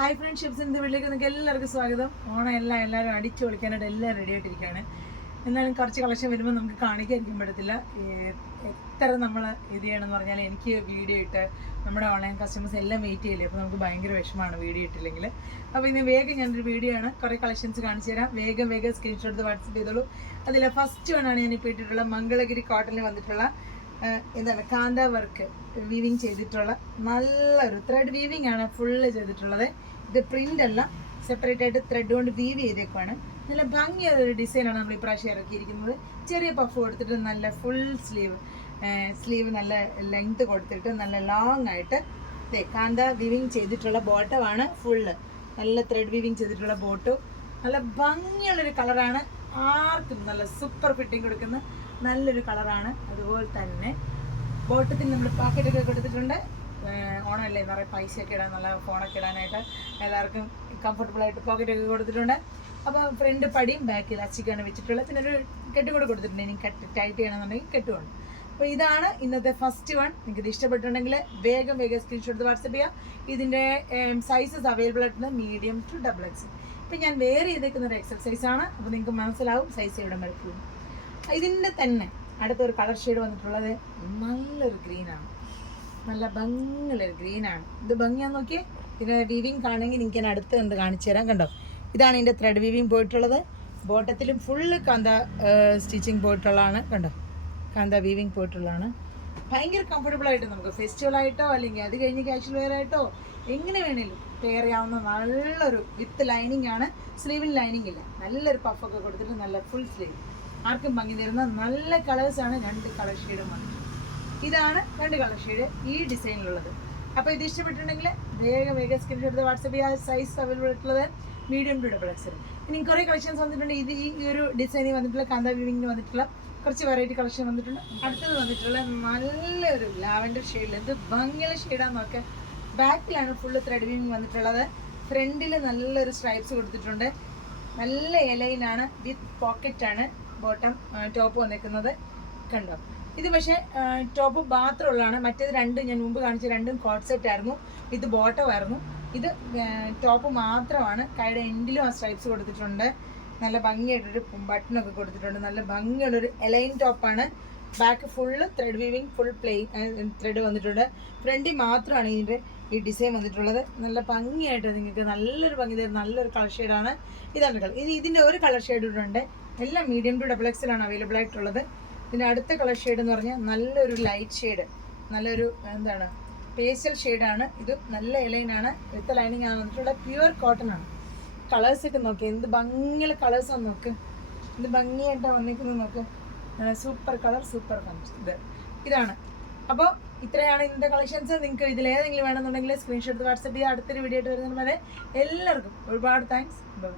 Hi friendships, ഇന്ന് വീട്ടിലേക്ക് നിങ്ങൾക്ക് എല്ലാവർക്കും സ്വാഗതം. ഓണം എല്ലാവരും അടിച്ചു പൊളിക്കാനായിട്ട് എല്ലാം റെഡി ആയിട്ടിരിക്കുകയാണ്. എന്നാലും കുറച്ച് കളക്ഷൻ വരുമ്പോൾ നമുക്ക് കാണിക്കാതിരിക്കാൻ പറ്റത്തില്ല. എത്ര നമ്മൾ ഇത് ചെയ്യണമെന്ന് പറഞ്ഞാൽ എനിക്ക് വീഡിയോ ഇട്ട് നമ്മുടെ ഓൺലൈൻ കസ്റ്റമേഴ്സ് എല്ലാം വെയിറ്റ് ചെയ്യില്ലേ, അപ്പോൾ നമുക്ക് ഭയങ്കര വിഷമമാണ് വീഡിയോ ഇട്ടില്ലെങ്കിൽ. അപ്പോൾ ഇന്ന് വേഗം ഞാനൊരു വീഡിയോ ആണ്, കുറേ കളക്ഷൻസ് കാണിച്ചു തരാം. വേഗം സ്ക്രീൻഷോട്ട് വാട്സപ്പ് ചെയ്തോളൂ. അതിലെ ഫസ്റ്റ് വണ്ണാണ് ഞാനിപ്പോൾ ഇട്ടിട്ടുള്ള മംഗളഗിരി കോട്ടണിൽ വന്നിട്ടുള്ള എന്താണ് കാന്ത വർക്ക് വീവിങ് ചെയ്തിട്ടുള്ള നല്ലൊരു ത്രെഡ് വീവിങ് ആണ് ഫുള്ള് ചെയ്തിട്ടുള്ളത്. ഇത് പ്രിൻ്റ് അല്ല, സെപ്പറേറ്റ് ആയിട്ട് ത്രെഡ് കൊണ്ട് വീവ് ചെയ്തേക്കുവാണ്. നല്ല ഭംഗിയൊരു ഡിസൈനാണ് നമ്മൾ ഇപ്രാവശ്യം ഇറക്കിയിരിക്കുന്നത്. ചെറിയ പഫ് കൊടുത്തിട്ട് നല്ല ഫുൾ സ്ലീവ് നല്ല ലെങ്ത് കൊടുത്തിട്ട് നല്ല ലോങ് ആയിട്ട് കാന്ത വീവിങ് ചെയ്തിട്ടുള്ള ബോട്ടമാണ് ഫുള്ള്. നല്ല ത്രെഡ് വീവിങ് ചെയ്തിട്ടുള്ള ബോട്ടും നല്ല ഭംഗിയുള്ളൊരു കളറാണ്. ആർക്കും നല്ല സൂപ്പർ ഫിറ്റിംഗ് കൊടുക്കുന്ന നല്ലൊരു കളറാണ്. അതുപോലെ തന്നെ ബോട്ടത്തിന് നമ്മൾ പാക്കറ്റൊക്കെ കൊടുത്തിട്ടുണ്ട്. ഓണമല്ലേ, നിറയെ പൈസയൊക്കെ ഇടാൻ, നല്ല ഫോണൊക്കെ ഇടാനായിട്ട് എല്ലാവർക്കും കംഫർട്ടബിളായിട്ട് പോക്കറ്റൊക്കെ കൊടുത്തിട്ടുണ്ട്. അപ്പോൾ ഫ്രണ്ട് പടിയും ബാക്കിൽ അച്ചിക്കാണ് വെച്ചിട്ടുള്ളത്. പിന്നെ ഒരു കെട്ടും കൂടെ കൊടുത്തിട്ടുണ്ട്. ഇനി ടൈറ്റ് ചെയ്യണമെന്നുണ്ടെങ്കിൽ കെട്ടുമുണ്ട്. അപ്പോൾ ഇതാണ് ഇന്നത്തെ ഫസ്റ്റ് വൺ. നിങ്ങൾക്ക് ഇത് ഇഷ്ടപ്പെട്ടിട്ടുണ്ടെങ്കിൽ വേഗം സ്ക്രീൻഷോട്ട് വാട്സപ്പ് ചെയ്യുക. ഇതിൻ്റെ സൈസസ് അവൈലബിൾ ആയിട്ടുള്ളത് മീഡിയം ടു XXL. ഇപ്പം ഞാൻ വേറെ ചെയ്തേക്കുന്ന ഒരു എക്സൽ സൈസാണ്. അപ്പോൾ നിങ്ങൾക്ക് മനസ്സിലാവും സൈസ് എവിടെ വരയ്ക്കും. ഇതിൻ്റെ തന്നെ അടുത്തൊരു കളർ ഷെയ്ഡ് വന്നിട്ടുള്ളത് നല്ലൊരു ഗ്രീനാണ്. നല്ല ഭംഗിയുള്ളൊരു ഗ്രീനാണ്. ഇത് ഭംഗിയാന്ന് നോക്കിയേ. ഇതിൻ്റെ വീവിങ് കാണുമെങ്കിൽ എനിക്ക് ഞാൻ അടുത്ത് എന്ത് കാണിച്ചു തരാം. കണ്ടോ, ഇതാണ് ഇതിൻ്റെ ത്രെഡ് വീവിങ് പോയിട്ടുള്ളത്. ബോട്ടത്തിലും ഫുള്ള് കാന്ത സ്റ്റിച്ചിങ് പോയിട്ടുള്ളതാണ്. കണ്ടോ, കാന്ത വീവിങ് പോയിട്ടുള്ളതാണ്. ഭയങ്കര കംഫർട്ടബിളായിട്ട് നമുക്ക് ഫെസ്റ്റിവലായിട്ടോ അല്ലെങ്കിൽ അത് കഴിഞ്ഞ് കാഷ്വൽ വെയർ ആയിട്ടോ എങ്ങനെ വേണേലും പെയർ ചെയ്യാവുന്ന നല്ലൊരു വിത്ത് ലൈനിങ് ആണ്. സ്ലീവിൽ ലൈനിങ് ഇല്ല, നല്ലൊരു പഫൊക്കെ കൊടുത്തിട്ട് നല്ല ഫുൾ സ്ലീവ്, ആർക്കും ഭംഗി തരുന്ന നല്ല കളേഴ്സാണ്. 2 കളർ ഷെയ്ഡും വന്നിട്ടുണ്ട്. ഇതാണ് 2 കളർ ഷെയ്ഡ് ഈ ഡിസൈനിലുള്ളത്. അപ്പോൾ ഇത് ഇഷ്ടപ്പെട്ടിട്ടുണ്ടെങ്കിൽ വേഗം സ്ക്രീൻഷോട്ട് വാട്സപ്പ് ചെയ്യുക. സൈസ് അവൈലബിൾ ആയിട്ടുള്ളത് മീഡിയം ടു XXL. ഇനി കുറേ കളക്ഷൻസ് വന്നിട്ടുണ്ട്. ഇത് ഈ ഒരു ഡിസൈനിൽ വന്നിട്ടുള്ള കാന്ത വീവിങ്ങിന് വന്നിട്ടുള്ള കുറച്ച് വെറൈറ്റി കളക്ഷൻ വന്നിട്ടുണ്ട്. അടുത്തത് വന്നിട്ടുള്ള നല്ലൊരു ലാവൻഡർ ഷെയ്ഡിൽ എന്ത് ഭംഗിയുള്ള ഷെയ്ഡാന്ന് നോക്കുക. ബാക്കിലാണ് ഫുള്ള് ത്രെഡ് വീവിങ് വന്നിട്ടുള്ളത്. ഫ്രണ്ടിൽ നല്ലൊരു സ്ട്രൈപ്സ് കൊടുത്തിട്ടുണ്ട്. നല്ല ഇലയിലാണ്, വിത്ത് പോക്കറ്റാണ് ബോട്ടം ടോപ്പ് വന്നിരിക്കുന്നത്. കണ്ടോ, ഇത് പക്ഷേ ടോപ്പ് മാത്രമുള്ളതാണ്. മറ്റേത് രണ്ടും ഞാൻ മുമ്പ് കാണിച്ച രണ്ടും കോട്ട് സെറ്റ് ആയിരുന്നു. ഇത് ബോട്ടമായിരുന്നു. ഇത് ടോപ്പ് മാത്രമാണ്. കൈയുടെ എൻഡിലും ആ സ്ട്രൈപ്സ് കൊടുത്തിട്ടുണ്ട്. നല്ല ഭംഗിയായിട്ടൊരു ബട്ടണൊക്കെ കൊടുത്തിട്ടുണ്ട്. നല്ല ഭംഗിയുള്ളൊരു എലൈൻ ടോപ്പാണ്. Back full thread weaving, full plain thread വന്നിട്ടുണ്ട്. ഫ്രണ്ടിൽ മാത്രമാണ് ഇതിൻ്റെ ഈ ഡിസൈൻ വന്നിട്ടുള്ളത്. നല്ല ഭംഗിയായിട്ട് നിങ്ങൾക്ക് നല്ലൊരു ഭംഗി തരുന്ന നല്ലൊരു കളർ ഷെയ്ഡാണ്. ഇതാണ് കളർ. ഇതിൻ്റെ ഒരു കളർ ഷെയ്ഡ് ഇവിടെ ഉണ്ട്. എല്ലാം മീഡിയം ടു XXL ആണ് അവൈലബിൾ ആയിട്ടുള്ളത്. ഇതിൻ്റെ അടുത്ത കളർ ഷെയ്ഡ് എന്ന് പറഞ്ഞാൽ നല്ലൊരു ലൈറ്റ് ഷെയ്ഡ്, നല്ലൊരു എന്താണ് പേസ്റ്റൽ ഷെയ്ഡാണ്. ഇത് നല്ല എലൈനാണ്, വിത്ത് ലൈനിങ് ആണ് വന്നിട്ടുള്ള. പ്യുവർ കോട്ടൺ ആണ്. കളേഴ്സൊക്കെ നോക്കി എന്ത് ഭംഗിയുള്ള കളേഴ്സാണ് നോക്ക്. എന്ത് ഭംഗിയായിട്ടാണ് വന്നിരിക്കുന്നത് നോക്ക്. സൂപ്പർ കളർ, സൂപ്പർ ഇത് ഇതാണ്. അപ്പോൾ ഇത്രയാണ് ഇന്നത്തെ കളക്ഷൻസ്. നിങ്ങൾക്ക് ഇതിലേതെങ്കിലും വേണമെന്നുണ്ടെങ്കിൽ സ്ക്രീൻഷോട്ട് വാട്സപ്പ് ചെയ്യുക. അടുത്തൊരു വീഡിയോ ആയിട്ട് വരുന്നതിന് വരെ എല്ലാവർക്കും ഒരുപാട് താങ്ക്സ്. ബൈ.